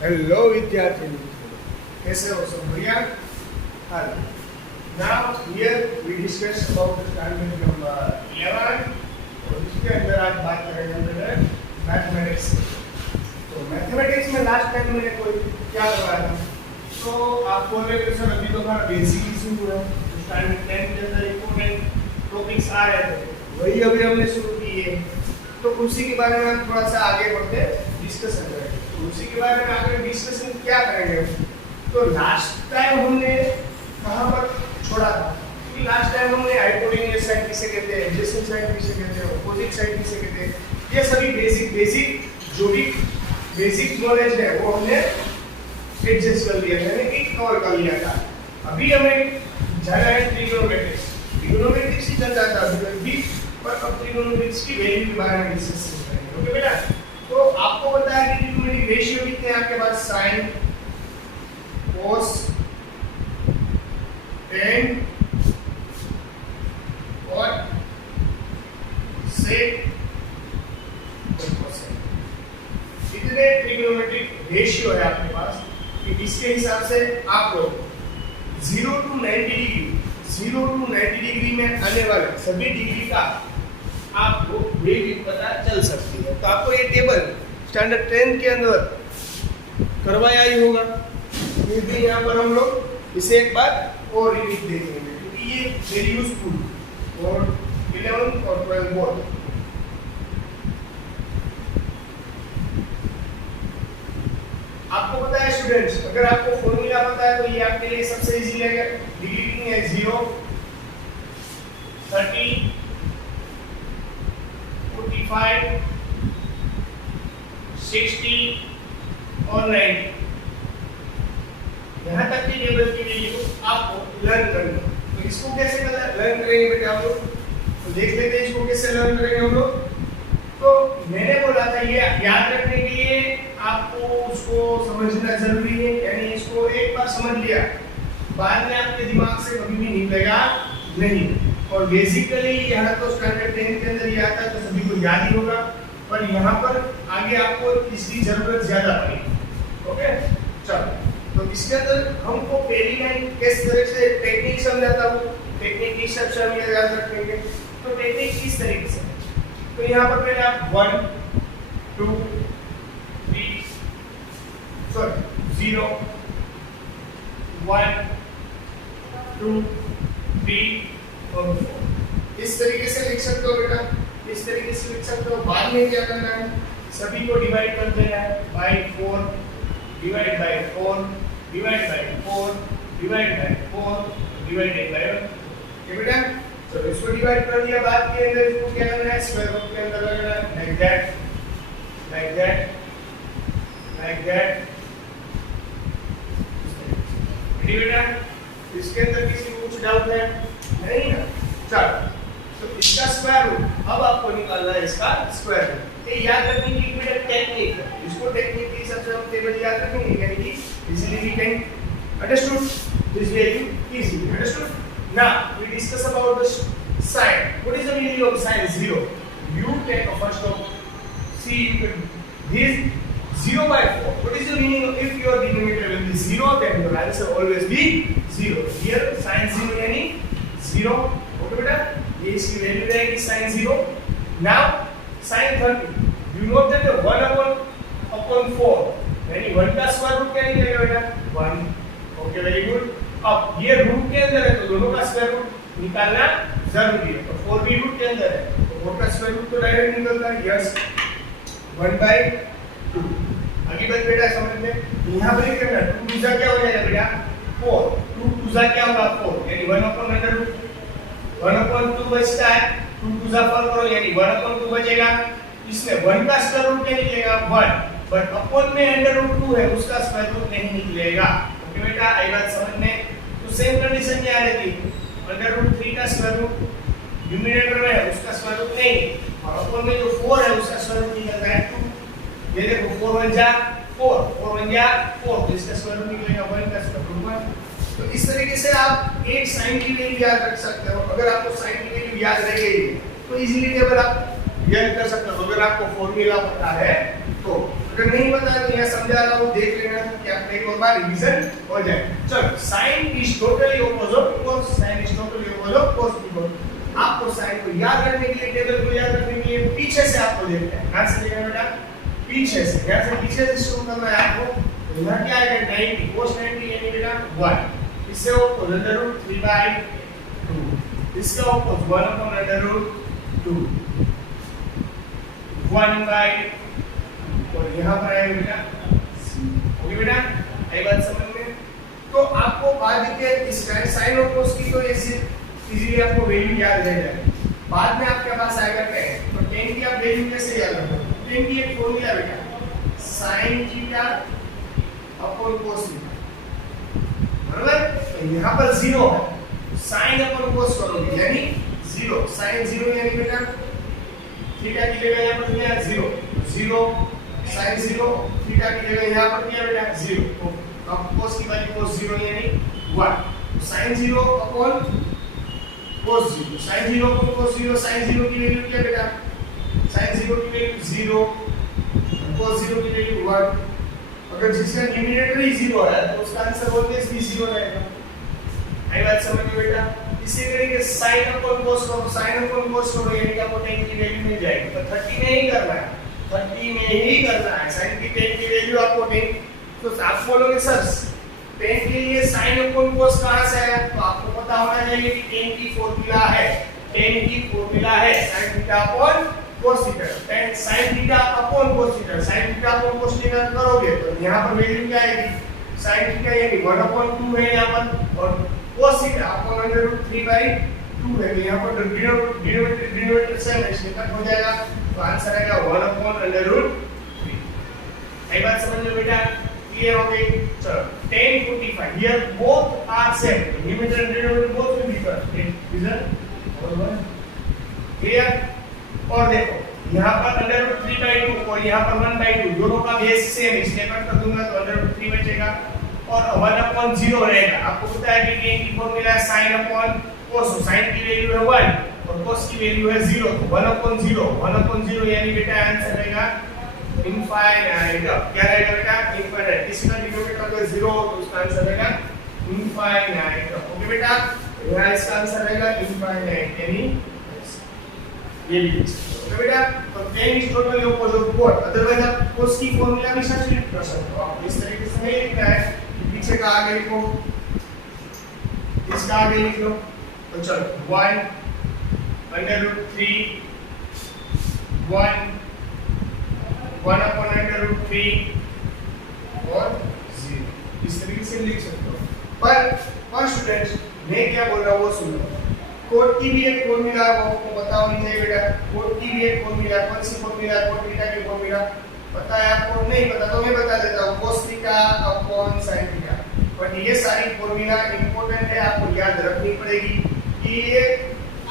Hello विद्यार्थी मित्रों, कैसे हो सब बढ़िया? Now here we discuss about standard number 11 और इसके अंदर आज बात करेंगे हम मैथमेटिक्स। तो मैथमेटिक्स में लास्ट टाइम मैंने कोई क्या करवाया था, तो आप बोल रहे थे सर अभी तो हमारा बेसिक इशू है, स्टैंडर्ड 10 के अंदर इंपॉर्टेंट टॉपिक्स आ रहे थे, वही अभी हमने शुरू किए। तो उसी के बारे में हम थोड़ा सा आगे बढ़ते डिस्कशन करेंगे। उसी के बारे में आगे डिस्कशन क्या करेंगे? तो लास्ट टाइम हमने कहाँ पर छोड़ा था? क्योंकि लास्ट टाइम हमने हाइपोटेन्यूज साइड किसे कहते हैं, एडजेसेंट साइड किसे कहते हैं, अपोजिट साइड किसे कहते हैं, ये सभी बेसिक जो भी बेसिक नॉलेज है वो हमने एडजस्ट कर लिया, यानी कि कवर कर लिया था। अभी हमें जाना है ट्रिग्नोमेट्रिक्स। ट्रिग्नोमेट्रिक्स ही चल जाता है अभी, पर अब ट्रिग्नोमेट्रिक्स की वैल्यू के बारे में डिस्कस करेंगे। ओके बेटा, तो आपको पता है कि ट्रिग्नोमेट्रिक रेशियो कितने हैं आपके पास? साइन, कॉस, टेन और सेक और कोसेक। इतने ट्रिग्नोमेट्रिक रेशियो है आपके पास कि इसके हिसाब से आप लोग 0 to 90 डिग्री में आने वाले सभी डिग्री का आपको वैल्यू पता चल सकती है। तो आपको ये टेबल स्टैंडर्ड 10 के अंदर करवाया ही होगा, फिर भी यहाँ पर हम लोग इसे एक बार और रिपीट देखेंगे क्योंकि ये वेरी यूजफुल और 11 और 12 बोर्ड। आपको पता है स्टूडेंट्स, अगर आपको फॉर्मूला पता है तो ये आपके लिए सबसे इजी रहेगा। डिग्री कितनी है? 0, 30, 45, 60 और 90। यहाँ तक की टेबल की वैल्यू आपको लर्न करनी है। तो इसको कैसे लर्न करेंगे बेटा हम लोग? तो देख लेते हैं इसको कैसे लर्न करेंगे हम लोग। तो मैंने बोला था ये याद रखने के लिए आपको उसको समझना जरूरी है, यानी इसको एक बार समझ लिया बाद में आपके दिमाग से कभी भी निकलेगा नहीं। और बेसिकली यहाँ तो स्टैंडर्ड 10 के अंदर ये आता है तो सभी को याद ही होगा, पर यहाँ पर आगे आपको इसकी जरूरत ज्यादा पड़ेगी। ओके चलो, तो इसके अंदर हमको पहली लाइन किस तरह से टेक्निक समझाता हूँ, टेक्निक की हिसाब से हम याद रखेंगे। तो टेक्निक किस तरीके से? तो यहाँ पर पहले आप 1 2 3 0 1 2 3 और 4 इस तरीके से लिख सकते हो बेटा, इस तरीके से लिख सकते हो। बाद में क्या करना है? सभी को डिवाइड कर देना है by 4, divide by 4, divide by 4, divide by 4, divided by 1। ये बेटा तो इसको डिवाइड कर दिया, बाद के अंदर इसको क्या करना है? स्क्वायर रूट के अंदर लगाना है, like that like that like that. ठीक बेटा, इसके अंदर किसी को कुछ डाउट है? नहीं ना? चलो, तो इसका स्क्वायर रूट अब आपको निकालना है, इसका स्क्वायर रूट। ये याद रखने की एक टेक्निक है, इसको टेक्निक के हिसाब से हम टेबल याद रखेंगे, यानी कि easily we can understood this value easily understood. Now we discuss about the sign. What is the meaning of sign 0? You take a first of see this 0 by 4. What is the meaning of if your denominator will be 0, then your answer always be 0. Here sin 0 यानी 0. Okay बेटा, ये इसकी value रहेगी sin 0. Now sin 30. You know that 1 upon 4 यानी 1 का square root क्या निकलेगा बेटा? 1. Okay, very good. अब ये रूट के अंदर है तो दोनों का स्क्वायर रूट निकालना जरूरी है। तो 4 भी रूट के अंदर है तो 4 का स्क्वायर रूट तो डायरेक्ट निकलता है, यस 1/2। आगे बढ़ बेटा समझ में, यहाँ पर क्या करना? 2 2 क्या हो जाएगा बेटा? 4। 2 2 क्या होगा? 4 यानी 1/2 बचता है, 2 2 4 करो यानी 1/2 बचेगा। इसमें 1 का स्क्वायर रूट क्या निकलेगा? 1, बट अपॉन में √2 है उसका स्क्वायर रूट नहीं निकलेगा। ओके बेटा, आई बात समझ में? तो सेम कंडीशन क्या रहेगी? √3 का स्क्वायर रूट न्यूमरेटर में है उसका स्क्वायर रूट नहीं, और अपॉन में जो 4 है उसका स्क्वायर रूट निकलता है 2। ये देखो 4 1 जा 4, 4 1 जा 4, तो इसका स्क्वायर रूट निकलेगा 1 का स्क्वायर रूट 1। तो इस तरीके से आप एक साइन की वैल्यू याद रख सकते हो। अगर आपको साइन की वैल्यू याद रह गई तो इजीली टेबल आप याद कर सकते हो, अगर आपको फॉर्मूला पता है तो। अगर नहीं पता है तो यहाँ समझा रहा हूँ, देख लेना कि आपका एक और बार रिवीजन हो जाए। चलो, sine is totally opposite of cos, sine is totally opposite of cos। आपको साइन को याद रखने के लिए, टेबल को याद रखने के लिए पीछे से आपको देखना है। कहां से देखना बेटा? पीछे से। यहाँ से पीछे से शुरू करना है आपको। तो यहाँ क्या आएगा? 90 cos 90 यानी बेटा 1। इससे ऊपर √3/2, इसका ऊपर 1/√2, 1/2, और यहाँ पर आएगा बेटा ओके बेटा, आई बात समझ में? तो आपको बाद के इस साइन और cos की तो ऐसे इजीली आपको वैल्यू याद रह जाएगी। बाद में आपके पास आएगा tan, तो tan की आप वैल्यू कैसे याद रखोगे? tan की एक फॉर्मूला बेटा, sin theta upon cos theta, बराबर? तो यहाँ पर 0 है, sin अपॉन cos करोगे यानी 0, sin 0 यानी बेटा थीटा की जगह यहाँ पर क्या है? 0, 0 sin 0, थीटा की जगह यहाँ पर क्या बेटा? 0, तो अब cos की वैल्यू cos 0 यानी 1, sin 0 upon cos 0, sin 0 upon cos 0, sin 0 की वैल्यू क्या बेटा? sin 0 की वैल्यू 0, cos 0 की वैल्यू 1। अगर जिसका न्यूमरेटर ही 0 है तो उसका आंसर ऑलवेज भी 0 रहेगा। आई बात समझ में बेटा? इसी तरीके से sin अपॉन cos करो, sin अपॉन cos करो यानी आपको tan की वैल्यू मिल जाएगी। तो 30 में ही करना है, 30 में ही करना है। sin की tan की वैल्यू आपको tan, तो आप बोलोगे सर tan के लिए sin अपॉन cos कहां से आया? तो आपको पता होना चाहिए कि tan की फॉर्मूला है, tan की फॉर्मूला है sin theta upon cos theta, tan sin theta upon cos theta, sin theta upon cos theta करोगे तो यहां पर वैल्यू क्या आएगी? sin थीटा यानी 1/2 है यहां पर, और cos थीटा अपॉन √3/2 है। यहां पर डिनोमिनेटर सेम है, इसलिए कट हो जाएगा, तो आंसर आएगा 1/√3। आई बात समझ लो बेटा? क्लियर हो गई? चलो, tan 45, here both are same, numerator and denominator both will be equal, clear? और देखो यहाँ पर √3/2 और यहाँ पर 1/2, दोनों का बेस सेम है, इसलिए कट कर दूंगा तो √3 बचेगा और 1/0 रहेगा। आपको पता है कि tan की फॉर्मूला है sin अपॉन cos, sin की वैल्यू है 1 और cos की वैल्यू है 0, तो 1/0 यानी बेटा आंसर रहेगा इनफाइनाइट। क्या रहेगा बेटा? इनफाइनाइट। इसका डिनोमिनेटर अगर 0 हो तो उसका आंसर रहेगा इनफाइनाइट। ओके बेटा, यहाँ इसका आंसर रहेगा इनफाइनाइट यानी ये भी। ओके बेटा, तो tan is totally opposite of what, otherwise आप cos की फॉर्मूला भी सब्स्टिट्यूट कर सकते हो। आप इस तरीके से नहीं लिखना है, पीछे का आगे लिखो, इसका आगे लिख लो। तो चलो 1/√3, 1/√3 और 0, इस तरीके से लिख सकते हो। पर स्टूडेंट्स मैं क्या बोल रहा हूँ वो सुनो। कोट की भी एक फॉर्मूला है, वो आपको पता होनी चाहिए बेटा। कोट की भी एक फॉर्मूला, कौन सी फॉर्मूला? कोट थीटा की फॉर्मूला पता है आपको? नहीं पता तो मैं बता देता हूँ, cos theta upon sin theta. But ये सारी फॉर्मूला इंपॉर्टेंट है, आपको याद रखनी पड़ेगी कि ये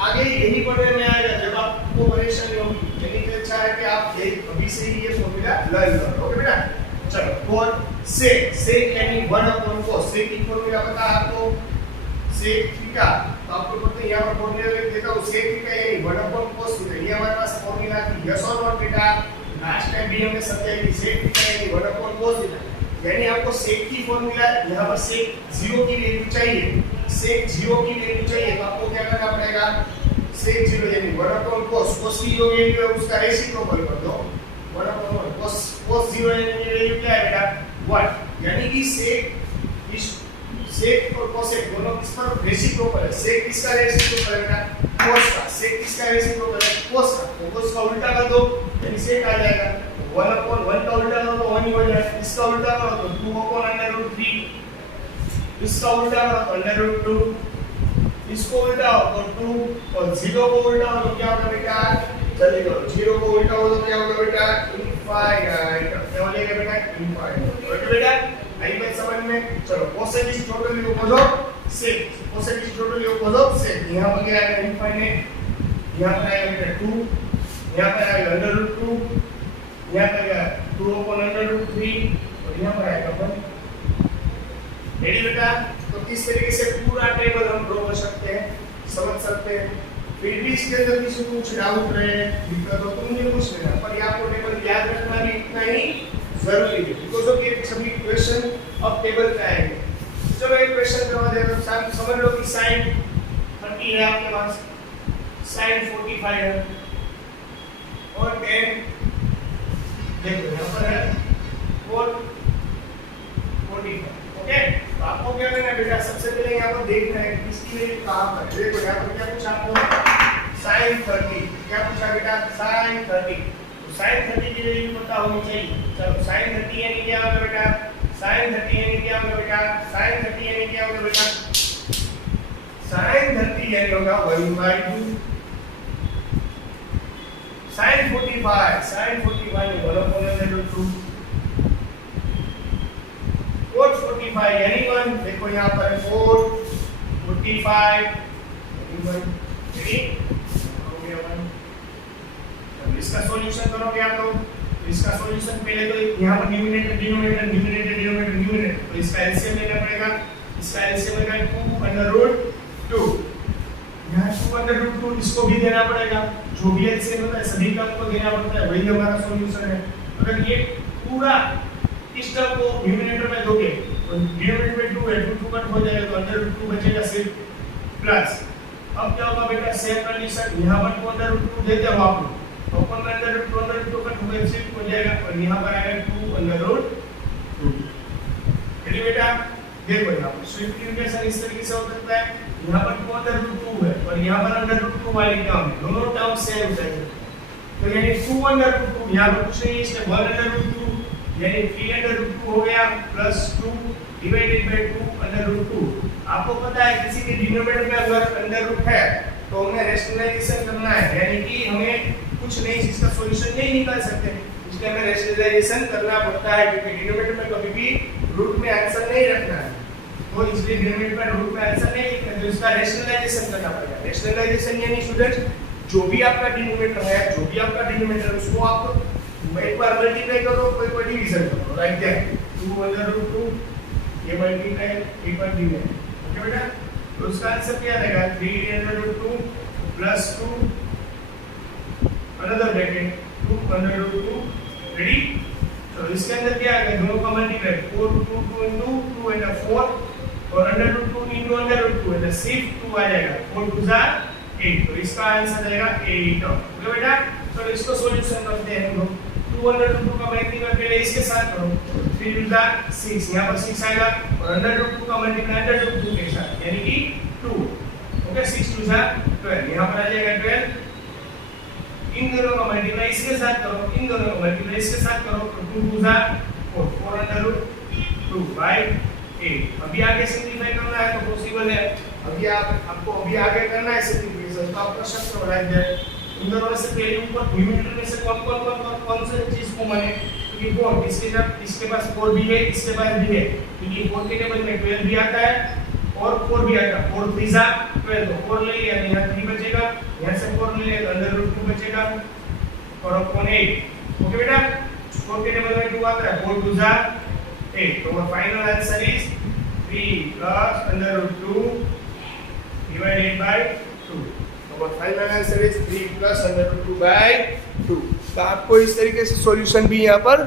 आगे यही पढ़ने में आएगा जब आपको परेशानी होगी। यानी कि अच्छा है कि आप अभी से ही ये फॉर्मूला लर्न करो। ओके बेटा, चलो कोट sec यानी 1/cos, sec की फॉर्मूला पता है आपको? sec थीटा, तो आपको पता है यहाँ पर फॉर्मूला लिख देता हूँ, sec थीटा यानी 1/cos थीटा। ये हमारे पास फॉर्मूला थी, यस और नॉट बेटा? लास्ट टाइम भी हमने समझाया कि sec थीटा यानी 1/cos थीटा, यानी आपको sec की फॉर्मूला यहाँ पर sec 0 की वैल्यू चाहिए, sec 0 की वैल्यू चाहिए, तो आपको क्या करना पड़ेगा? sec 0 यानी 1/cos, cos की जो वैल्यू है उसका रेसिप्रोकल कर दो, 1/1 cos 0 यानी वैल्यू क्या है बेटा? 1, यानी कि sec और cosec दोनों किस पर रेसिप्रोकल है? sec किसका रेसिप्रोकल है बेटा? cos का। sec किसका रेसिप्रोकल है? cos का। तो cos का उल्टा कर दो यानी sec आ जाएगा। 1/1 का उल्टा करो तो 1 ही हो जाएगा। इसका उल्टा करो तो 2/√3, इसका उल्टा करो तो √2, इसको उल्टा हो तो 2 और 0 को उल्टा हो तो क्या होगा बेटा? जल्दी करो, 0 को उल्टा हो तो क्या होगा बेटा? इनफाइनाइट। क्या हो जाएगा बेटा? इनफाइनाइट। ओके बेटा, आई बात समझ में? चलो cosec is totally opposite of sec, cosec is totally opposite of sec। यहाँ पर क्या आएगा? इनफाइनाइट, यहाँ पर आएगा बेटा 2, यहाँ पर आएगा √2, यहाँ पर आएगा 2/√3 और यहाँ पर आएगा 1। रेडी बेटा? तो किस तरीके से पूरा टेबल हम ड्रॉ कर सकते हैं, समझ सकते हैं। फिर भी इसके अंदर किसी को कुछ डाउट रहे, दिक्कत हो तो मुझे पूछ लेना, पर ये आपको टेबल याद रखना भी इतना ही जरूरी है बिकॉज ऑफ ये सभी क्वेश्चन ऑफ टेबल पे आएंगे। चलो एक क्वेश्चन करवा दे रहा हूं, समझ लो कि sin 30 है आपके पास, sin 45 है और tan देखो यहाँ पर है 45। ओके, तो आपको क्या करना है बेटा, सबसे पहले यहाँ पर देखना है कि इसकी वैल्यू कहाँ पर है। देखो यहाँ पर क्या पूछा आपको, sin 30, क्या पूछा बेटा, sin 30। तो sin 30 की वैल्यू पता होनी चाहिए। चलो sin 30 यानी क्या होगा बेटा, sin 30 यानी क्या होगा बेटा, sin 30 यानी क्या होगा बेटा, sin 30 यानी होगा 1/2। sin 45 में 1/2। cos 45 यानी 1, देखो यहाँ पर 4 45 इसका सॉल्यूशन करोगे आप लोग, तो इसका सॉल्यूशन पहले तो यहाँ पर न्यूमरेटर डिनोमिनेटर, तो इसका एलसीएम लेना पड़ेगा। इसका एलसीएम लेगा 2/2, यहाँ 2/2 इसको भी देना पड़ेगा। जो भी एलसीएम होता है सभी का आपको देना पड़ता है, वही हमारा सॉल्यूशन है। अगर ये पूरा इस टर्म को न्यूमरेटर में दोगे तो डिनोमिनेटर में 2 है, 2 कट हो जाएगा तो अंदर रूट 2 बचेगा सिर्फ प्लस। अब क्या होगा बेटा, सेम कंडीशन यहाँ पर 2/2 देते हो आप लोग, तो अपन में अंदर रूट 2/2 कट हो गया सिर्फ हो जाएगा और यहाँ पर आएगा 2/2। चलिए बेटा देखो यहाँ पर सिंप्लीफिकेशन इस तरीके से हो सकता है, यहाँ पर 2/2 है और यहाँ पर √2 वाली टर्म है, दोनों टर्म सेम है। तो यानी 2/2 यहाँ पर कुछ नहीं, इसलिए 1/2 यानी 3/2 हो गया प्लस 2 डिवाइडेड बाय 2/2। आपको पता है किसी के डिनोमिनेटर में अगर अंडर रूट है तो हमें रेशनलाइजेशन करना है, यानी कि हमें कुछ नहीं इसका सॉल्यूशन नहीं निकाल सकते, इसलिए हमें रेशनलाइजेशन करना पड़ता है क्योंकि डिनोमिनेटर में कभी भी रूट में आंसर नहीं रखना है। तो इसलिए डिनोमिनेटर में रूट में आंसर नहीं लिखना है, तो इसका रेशनलाइजेशन करना पड़ेगा। रेशनलाइजेशन यानी स्टूडेंट्स जो भी आपका डिनोमिनेटर है उसको आप एक बार मल्टीप्लाई करो, कोई डिवीजन करो, लाइक दैट 2/2 ये मल्टीप्लाई एक बार डिवाइड। ओके बेटा, तो उसका आंसर क्या आएगा 3/2 प्लस 2 अनदर ब्रैकेट 2/2। रेडी, तो इसके अंदर क्या आएगा, दोनों का मल्टीप्लाई 4 2 2 into 2 and 4 और √2 into √2 and सिर्फ 2 आ जाएगा, 4 2 जा 8, तो इसका आंसर आएगा 8। ओके बेटा, तो इसको सॉल्यूशन करते हैं हम लोग। 2/2 का मल्टीप्लाई पहले इसके साथ करो, 3 2 जा 6, यहाँ पर 6 आएगा और √2 का मल्टीप्लाई √2 के साथ यानी कि 2। ओके, 6 2 जा 12, यहाँ पर आ जाएगा 12। इन दोनों का मल्टीप्लाई इसके साथ करो, इन दोनों का मल्टीप्लाई इसके साथ करो, तो 2 2 जा 4, 4/2 by 8। अभी आगे सिंपलीफाई करना है तो पॉसिबल है, अभी आपको अभी आगे करना है सिंपलीफिकेशन, तो आप कर सकते हो लाइक दैट। इन दोनों में से पहले ऊपर न्यूमरेटर में से कौन सा चीज को माने, क्योंकि 4 इसके पास 4 भी है, इसके पास भी है, क्योंकि 4 के टेबल में 12 भी आता है और 4 भी आता है। 4 3 जा 12, तो 4 ले लिया, यहाँ 3 बचेगा, यहाँ से 4 ले लिया तो अंदर √2 बचेगा और अपॉन 8। ओके बेटा, 4 के टेबल में 2 आता है, 4 2 जा 8, तो final answer is 3 plus √2 divided by 2। तो final answer is 3 plus √2 by 2। तो आपको इस तरीके से सॉल्यूशन भी यहाँ पर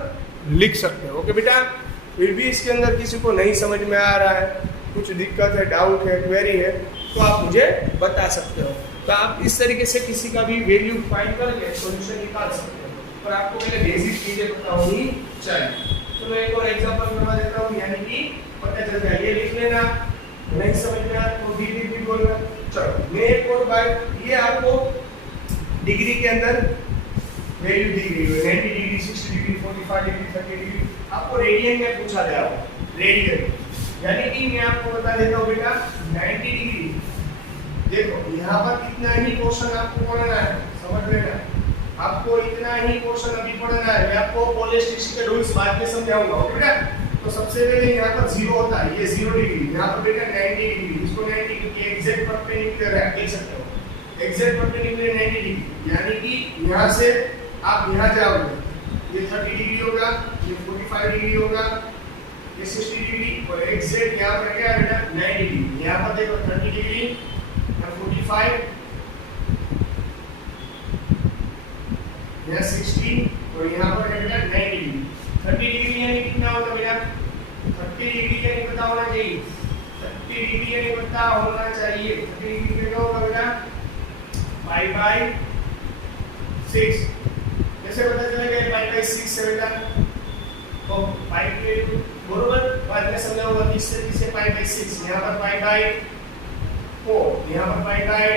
लिख सकते हो। ओके बेटा, फिर भी इसके अंदर किसी को नहीं समझ में आ रहा है, कुछ दिक्कत है, डाउट है, क्वेरी है, तो आप मुझे बता सकते हो। तो आप इस तरीके से किसी का भी वैल्यू फाइंड करके सॉल्यूशन निकाल सकते हो, पर आपको पहले बेसिक चीजें पता होनी चाहिए। तो मैं एक और एग्जांपल करवा देता हूँ, यानी कि पता चल जाए, ये लिख लेना, नहीं समझ में आया तो भी बोलना। चलो मैं एक और बात, ये आपको डिग्री के अंदर वैल्यू दी गई है 90 डिग्री, 60 डिग्री, 45 डिग्री, 30 डिग्री, आपको रेडियन में पूछा गया हो, रेडियन, यानी कि मैं आपको बता देता हूँ बेटा 90 डिग्री। देखो यहाँ पर इतना ही पोर्शन आपको पढ़ना है, समझ लेना, आपको इतना ही पोर्शन अभी पढ़ना है। मैं आपको पॉलिस्टिक्स के रूल्स बाद में समझाऊंगा। ओके बेटा, तो सबसे पहले यहाँ पर 0 होता है, ये 0 डिग्री, यहाँ पर बेटा 90 डिग्री, इसको 90 डिग्री एग्जैक्ट परपेंडिकुलर है, देख सकते हो, एग्जैक्ट परपेंडिकुलर 90 डिग्री, यानी कि यहाँ से आप यहाँ जाओगे, ये 30 डिग्री होगा, ये 45 डिग्री होगा, ये 60 डिग्री और एग्जैक्ट यहाँ पर क्या है बेटा 90 डिग्री। यहाँ पर देखो 30 डिग्री, 45, यहाँ 60 और यहाँ पर है बेटा 90 डिग्री। 30 डिग्री 30 डिग्री के नहीं पता होना चाहिए, 30 डिग्री के नहीं पता होना चाहिए। 30 डिग्री का होगा बेटा पाई बाय 6। कैसे पता चलेगा पाई बाय 6 से बेटा? तो पाई के बरोबर बाद में समझा होगा 30 से पाई बाय 6, यहाँ पर पाई बाय 4, यहाँ पर पाई बाय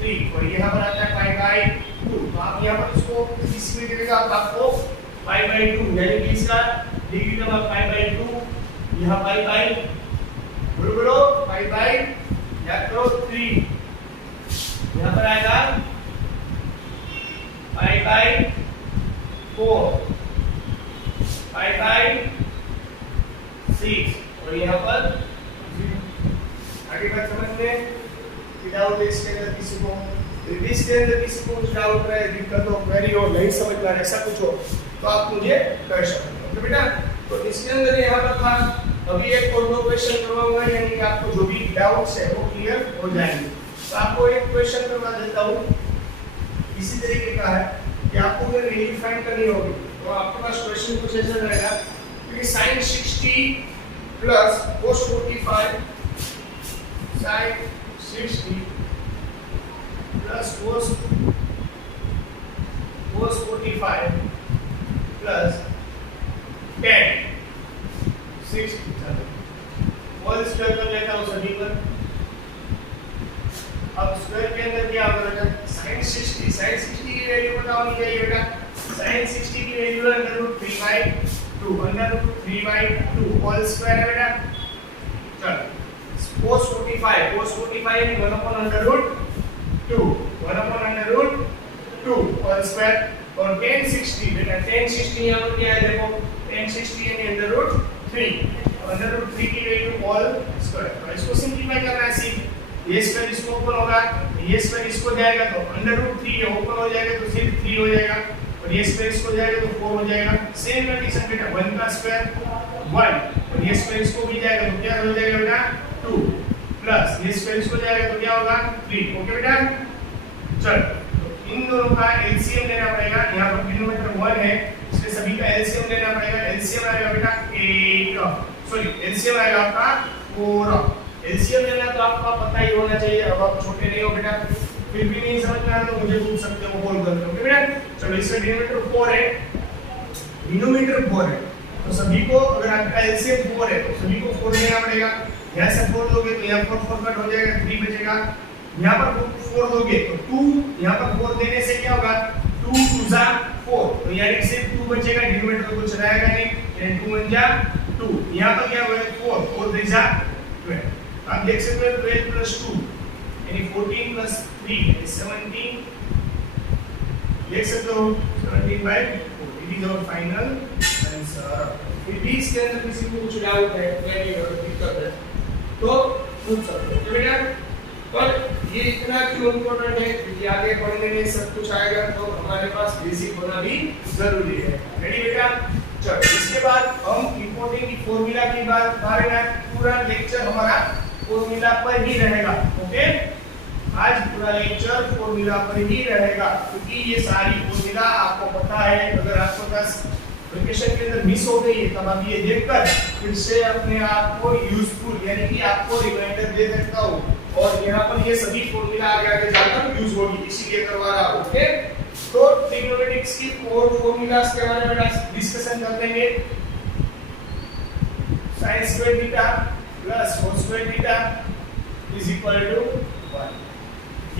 3 और यहाँ पर आता है पाई बाय 2। तो आप यहाँ पर इसको किसी भी देगा आपको पाई बाय 2 यानी कि इसका डिग्री का पाई बाय 2, यहाँ पाई बाय बोलो पाई बाय याद करो 3, यहाँ पर आएगा पाई बाय 4, पाई बाय 6 और यहाँ पर आगे बात समझ में डाउट इसके अंदर किसी को इसके अंदर किसी को कुछ डाउट है, दिक्कत हो, क्वेरी हो, नहीं समझ पा रहे ऐसा कुछ हो तो आप मुझे कर सकते हो। तो बेटा तो इसके अंदर यहाँ पर था, अभी एक और दो क्वेश्चन करवाऊंगा यानी कि आपको जो भी डाउट्स है वो क्लियर हो जाएंगे। तो आपको एक क्वेश्चन करवा देता हूँ इसी तरीके का है कि आपको अगर वैल्यू फाइंड करनी होगी तो आपके पास क्वेश्चन कुछ ऐसा रहेगा कि sin 60 plus cos 45 sin 60 plus cos 45 plus tan 60 whole square कर लेता हूँ सभी पर। अब स्क्वायर के अंदर क्या होगा बेटा sin 60 की वैल्यू पता होनी चाहिए बेटा। sin 60 की वैल्यू है √3/2 होल स्क्वायर है बेटा। चलो cos 45 यानी 1/√2 होल स्क्वायर और tan 60 बेटा tan 60 यहाँ पर क्या है देखो tan 60 यानी √3 की वैल्यू होल स्क्वायर। तो इसको सिंपलीफाई करना है सिर्फ ये स्क्वायर इसको ओपन होगा, ये स्क्वायर इसको जाएगा तो √3 ये ओपन हो जाएगा तो सिर्फ 3 हो जाएगा और ये स्क्वायर इसको जाएगा तो 4 हो जाएगा। सेम कंडीशन बेटा 1 का स्क्वायर 1 और ये स्क्वायर इसको भी जाएगा तो क्या हो जाएगा बेटा 2 प्लस ये स्क्वायर इसको जाएगा तो क्या होगा 3। ओके बेटा चलो तो इन दोनों का एलसीएम लेना पड़ेगा। यहाँ पर डिनोमिनेटर 1 है इसलिए सभी का एलसीएम लेना पड़ेगा। एलसीएम आएगा बेटा 8 सॉरी एलसीएम आएगा आपका 4। एलसीएम लेना तो आपको पता ही होना चाहिए, अब आप छोटे नहीं हो बेटा फिर भी नहीं समझ में आ रहा तो मुझे पूछ सकते हो कॉल करके। ओके बेटा चलो इसका डिनोमिनेटर 4 है डिनोमिनेटर 4 है तो सभी को अगर आपका एलसीएम 4 है तो सभी को 4 लेना पड़ेगा। यहाँ से 4 दोगे तो यहाँ पर 4 कट हो जाएगा 3 बचेगा। यहाँ पर 4 दोगे तो 2 यहाँ पर 4 देने से क्या होगा 2 2 जा 4 तो यानी सिर्फ 2 बचेगा डिनोमिनेटर में कुछ रहेगा नहीं यानी 2 1 जा 2। यहाँ पर क्या होगा 4 3 जा 12। आप देख सकते हो 12 प्लस 2 यानी 14 प्लस 3 यानी 17 देख सकते हो 17/4 it is our final answer. फिर भी इसके अंदर किसी को कुछ डाउट है क्वेरी और दिक्कत है तो पूछ सकते हो बेटा। पर ये इतना क्यों इम्पोर्टेंट है क्योंकि आगे पढ़ने में सब कुछ आएगा तो हमारे पास बेसिक होना भी जरूरी है। रेडी बेटा चलो इसके बाद हम इंपोर्टिंग की फॉर्मूला की बात करेंगे। पूरा लेक्चर हमारा फॉर्मूला पर ही रहेगा। ओके आज पूरा लेक्चर फॉर्मूला पर ही रहेगा क्योंकि ये सारी फॉर्मूला आपको पता है। अगर आपको पास वेकेशन के अंदर मिस हो गई है तब आप ये देखकर फिर से अपने आप को यूजफुल यानी कि आपको रिमाइंडर दे सकता हूँ और यहाँ पर ये सभी फॉर्मूला आगे जाकर यूज होगी इसीलिए करवा रहा हूँ। ओके तो ट्रिग्नोमेट्रिक्स की 4 फॉर्मूलास के बारे में डिस्कशन कर लेंगे। sin square theta plus cos square theta is equal to 1।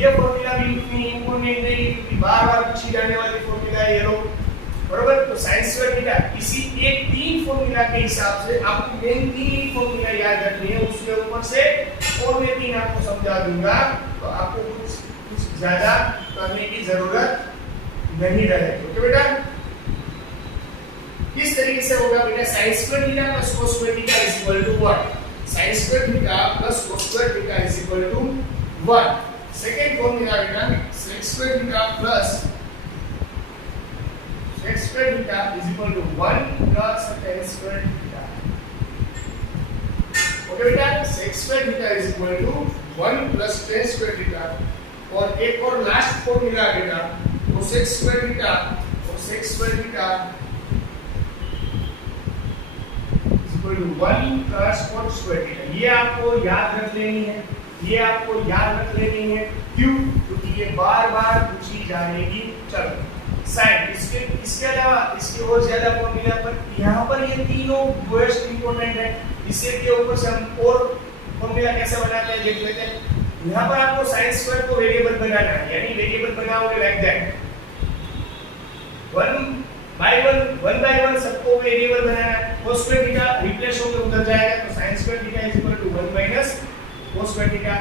ये फॉर्मूला भी इतनी इंपॉर्टेंट नहीं क्योंकि बार-बार पूछी जाने वाली फॉर्मूला है ये लोग बरोबर। तो sin स्क्वायर थीटा इसी एक 3 फॉर्मूला के हिसाब से आपको मेन 3 फॉर्मूला याद रखनी है उसके ऊपर से और मैं 3 आपको समझा दूंगा तो आपको कुछ ज्यादा करने की जरूरत नहीं रहेगी। ओके बेटा किस तरीके से होगा बेटा sin square theta plus cos square theta is equal to what sin square theta plus cos square theta is equal to 1। Second formula बेटा sec square theta plus sec square theta is equal to 1 plus tan square theta. Okay बेटा sec square theta is equal to 1 plus tan square theta और एक और last formula बेटा cosec square theta is equal equal to 1 plus cot square theta. ये आपको याद रख लेनी है, ये आपको याद रख लेनी है। क्यों? क्योंकि ये बार बार पूछी जाएगी। चलो साइन, इसके अलावा इसके और ज्यादा फॉर्मूला पर यहाँ पर ये तीनों मोस्ट इंपॉर्टेंट है। इसे के ऊपर से हम और फॉर्मूला कैसे बनाते हैं देख लेते हैं। यहाँ पर आपको साइन स्क्वायर को वेरिएबल बनाना है, यानी वेरिएबल बनाओगे लाइक दैट, 1 बाय 1 सबको वेरिएबल बनाना है। cos स्क्वायर थीटा रिप्लेस होकर उधर जाएगा, तो sin square theta is equal to 1 minus cos square theta.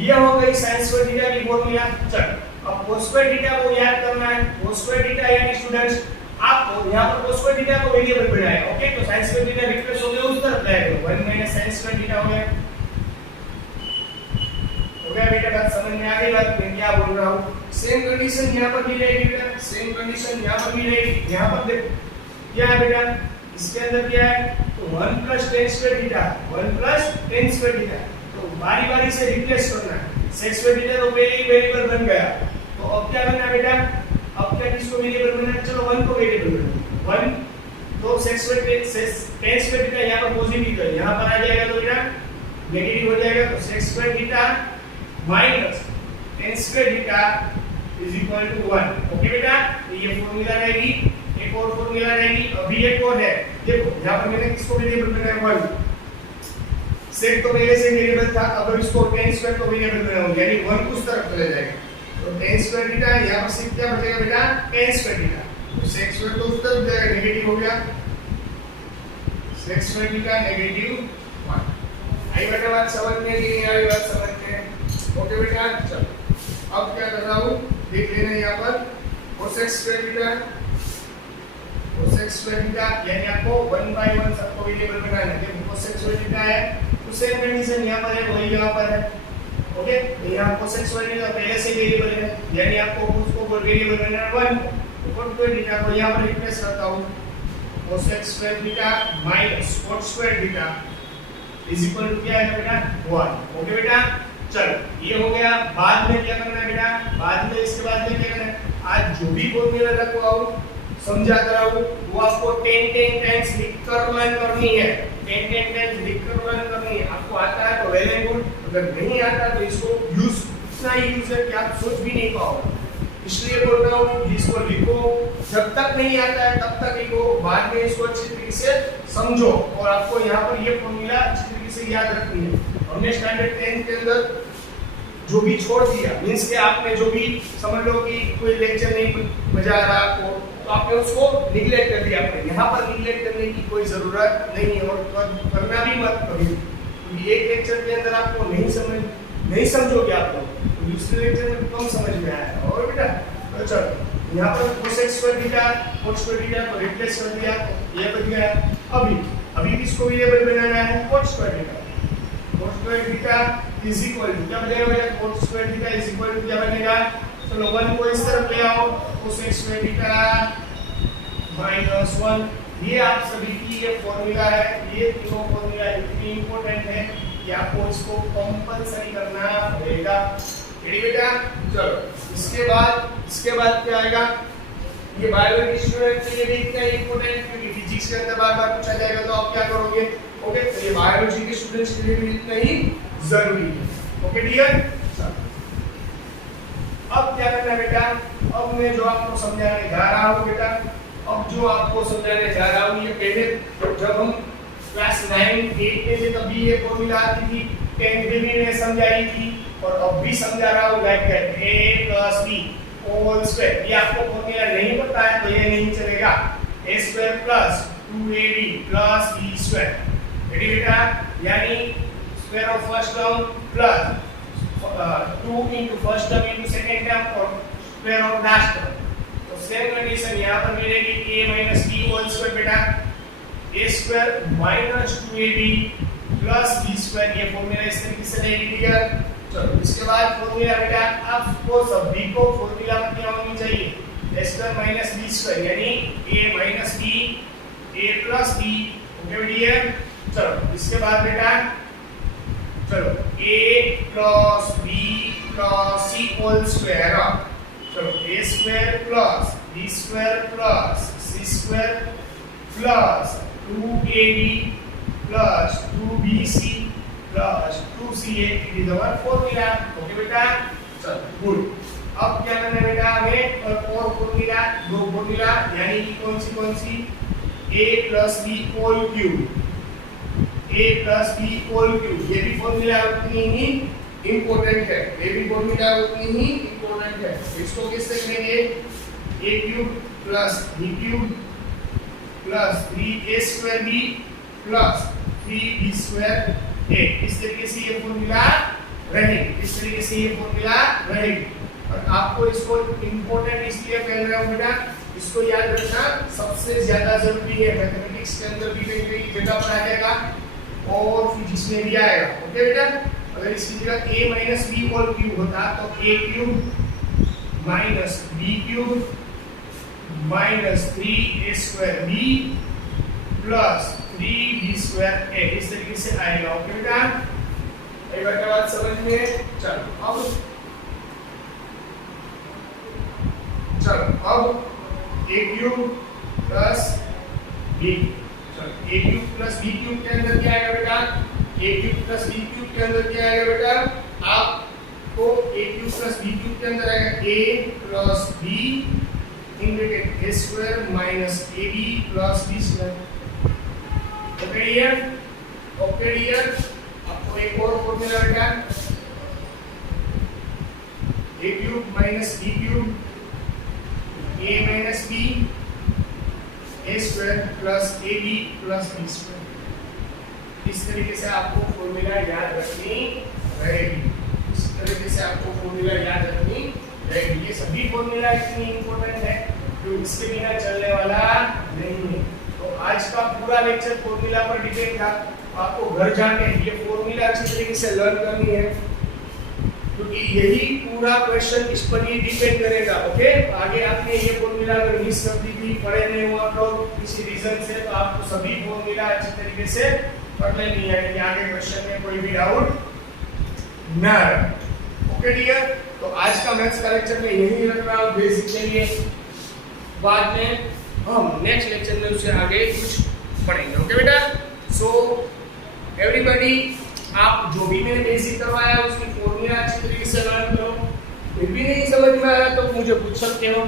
ये हो गई sin स्क्वायर थीटा की फॉर्मूला। चल अब cos स्क्वायर थीटा को याद करना है। cos स्क्वायर थीटा यानी स्टूडेंट्स आपको यहाँ पर cos स्क्वायर थीटा को वेरिएबल बनाया, ओके। तो sin स्क्वायर थीटा रिप्लेस हो गया उस तरफ जाएगा, 1 माइनस sin स्क्वायर थीटा हो गया। हो गया बेटा, बात समझ में आ गई? बात मैं क्या बोल रहा हूँ। सेम कंडीशन यहाँ पर भी रहेगी बेटा, सेम कंडीशन यहाँ पर भी रहेगी। यहाँ पर देखो क्या है बेटा, इसके अंदर क्या है, तो 1 plus tan square theta, 1 plus tan square theta, तो बारी बारी से रिप्लेस करना है। sec स्क्वायर थीटा तो पहले ही वेरिएबल बन गया, तो अब क्या करना है बेटा, अब क्या किसको वेरिएबल बनाना है, चलो 1 को वेरिएबल बनाओ। 1 तो sec square tan square theta यहाँ पर पॉजिटिव है, यहाँ पर आ जाएगा तो बेटा नेगेटिव हो जाएगा, तो sec square theta minus tan square theta is equal to 1। Okay बेटा, ये फॉर्मूला रहेगी। एक और फॉर्मूला रहेगी, अभी एक और है। देखो यहाँ पर मैंने किसको वेरिएबल बनाया, 1 sec तो पहले से वेरिएबल था, अब इसको tan स्क्वायर को वेरिएबल बनाऊंगा, यानी 1 उस तरफ चले जाएगा, तो tan स्क्वायर थीटा यहाँ पर सिर्फ क्या बचेगा बेटा, tan स्क्वायर थीटा, तो sec स्क्वायर तो उस तरफ जाएगा, नेगेटिव हो गया, sec स्क्वायर थीटा नेगेटिव 1। आई बेटा बात समझ में नहीं आई? बात समझ में? ओके बेटा, चलो अब क्या कर रहा हूँ देख लेना। यहाँ पर cosec square theta, cosec square theta यानी आपको 1 बाय 1 सबको वेरिएबल बनाना है। देखो cosec स्क्वायर थीटा है, तो सेम कंडीशन यहाँ पर है, वही यहाँ पर है। ओके, तो यहाँ cosec स्क्वायर थीटा पहले से वेरिएबल है, यानी आपको उसको वेरिएबल बनाना है 1, तो cot स्क्वायर थीटा को यहाँ पर रिप्लेस करता हूँ, cosec square theta minus cot square theta is equal to क्या है बेटा, 1। ओके बेटा, चलो ये हो गया। बाद में क्या करना है बेटा, बाद में इसके बाद में क्या करना है, आज जो भी फॉर्मूला रखवाऊं समझा कराऊं वो आपको 10 टाइम्स लिखकर लर्न करनी है, 10 टाइम्स लिखकर लर्न करनी है। आपको आता है तो वेल एंड गुड, अगर नहीं आता तो इसको यूज इतना ही यूज है कि आप सोच भी नहीं पाओगे। इसलिए बोल रहा हूँ इसको लिखो, जब तक नहीं आता है तब तक लिखो, बाद में इसको अच्छी तरीके से समझो, और आपको यहाँ पर ये फॉर्मूला अच्छी तरीके से याद रखनी है। हमने स्टैंडर्ड 10 के अंदर जो भी छोड़ दिया, मींस के आपने जो भी समझ लो कि कोई लेक्चर नहीं मजा आ रहा आपको, तो आपने उसको निगलेक्ट कर दिया। आपने यहाँ पर निगलेक्ट करने की कोई जरूरत नहीं है, और करना भी मत कभी, क्योंकि एक लेक्चर के अंदर आपको नहीं समझोगे आप लोग, तो दूसरे लेक्चर में कम समझ में आएगा। और बेटा तो चलो यहाँ पर cosec square theta cot square theta को रिप्लेस कर दिया, ये बन गया। अभी किसको वेरिएबल बनाना है, cot square theta. cot square theta is equal to क्या बनेगा बेटा, cot square theta is equal to क्या बनेगा, चलो 1 को इस तरफ ले आओ, cosec स्क्वायर थीटा माइनस 1। ये आप सभी की ये फॉर्मूला है, ये तीनों फॉर्मूला इतनी इंपॉर्टेंट है कि आपको इसको कंपलसरी करना पड़ेगा। रेडी बेटा, चलो इसके बाद क्या आएगा, ये बायोलॉजी स्टूडेंट के लिए भी इतना इंपॉर्टेंट, क्योंकि फिजिक्स के अंदर बार-बार पूछा जाएगा तो आप क्या करोगे। ओके, तो ये बायोलॉजी के स्टूडेंट्स के लिए भी इतना ही जरूरी है। ओके डियर, अब क्या करना है बेटा, अब मैं जो आपको समझाने जा रहा हूँ बेटा, अब जो आपको समझाने जा रहा हूँ, ये पहले जब हम क्लास 9 8 में थे तभी ये फॉर्मूला आती थी, 10th में भी मैं समझाई थी, और अब भी समझा रहा हूँ like that, a + b whole square. ये आपको फॉर्मूला नहीं पता है तो ये नहीं चलेगा, a square plus 2ab plus b square. Ready बेटा, यानी square of first term plus 2 into first term into second term और स्क्वायर ऑफ लास्ट टर्म। तो सेम कंडीशन यहाँ पर मिलेगी a - b होल स्क्वायर बेटा, a square minus 2ab plus b square. ये formula इस तरीके से रहेगी क्लियर। चलो इसके बाद फॉर्मूला बेटा आपको सभी को फॉर्मूला पता होनी चाहिए, a square minus b square यानी a minus b a plus b। Okay बेटा, चलो इसके बाद बेटा चलो a plus b plus c whole square. चलो a square plus b square plus c square plus 2ab plus 2bc plus 2ca it is our formula. Okay बेटा, चलो good. अब क्या करना है बेटा हमें, और फॉर्मूला, दो फॉर्मूला यानी कि कौन सी a plus b whole cube, a plus b whole cube, ये भी फॉर्मूला उतनी ही इम्पोर्टेंट है, ये भी फॉर्मूला उतनी ही इम्पोर्टेंट है. इसको किससे करेंगे, a cube plus b cube plus 3a square b plus 3b square a. इस तरीके से ये फॉर्मूला रहेगी, इस तरीके से ये फॉर्मूला रहेगी. और आपको इसको इम्पोर्टेंट इसलिए कह रहा हूं बेटा, इसको याद रखना सबसे ज्यादा जरूरी है. मैथमेटिक्स के अंदर भी कहीं जगह पर आ जाएगा और फिजिक्स में भी आएगा. ओके बेटा, अगर इसकी जगह a minus b whole cube होता तो a cube minus b cube minus 3a square b plus 3b square a, इस तरीके से आएगा. ओके बेटा, एक बार का बात समझ में. चलो अब a क्यूब प्लस b, चलो a cube plus b cube के अंदर क्या आएगा बेटा, a cube plus b cube के अंदर क्या आएगा बेटा, आपको a cube plus b cube के अंदर आएगा a plus b in bracket a square minus ab plus b square. Okay dear, आपको एक और फॉर्मूला बेटा, a cube minus b cube a minus b a square plus ab plus b square. इस तरीके से आपको फॉर्मूला याद रखनी रहेगी, इस तरीके से आपको फॉर्मूला याद रखनी रहेगी. ये सभी फॉर्मूला इतनी इंपॉर्टेंट है जो इसके बिना चलने वाला नहीं है. तो आज का पूरा लेक्चर फॉर्मूला पर डिपेंड था. आपको घर जाके ये फॉर्मूला अच्छी तरीके से लर्न करनी है, क्योंकि यही पूरा क्वेश्चन इस पर ही डिपेंड करेगा. ओके, आगे आपने ये फॉर्मूला अगर मिस कर दी थी, पढ़े नहीं हुआ तो किसी रीजन से, तो आपको सभी फॉर्मूला अच्छी तरीके से पढ़ लेनी है कि आगे क्वेश्चन में कोई भी डाउट ना रहे. ओके डियर, तो आज का मैथ्स का लेक्चर में यही रख रहा हूं बेसिक के लिए. बाद में हम नेक्स्ट लेक्चर में उससे आगे कुछ पढ़ेंगे. ओके बेटा, सो एवरीबॉडी, आप जो भी मैंने बेसिक करवाया उसकी फॉर्मूला अच्छी तरीके से लर्न करो. फिर भी नहीं समझ में आया तो मुझे पूछ सकते हो.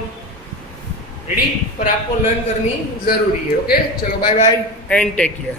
रेडी, पर आपको लर्न करनी जरूरी है. ओके, चलो bye bye and take care.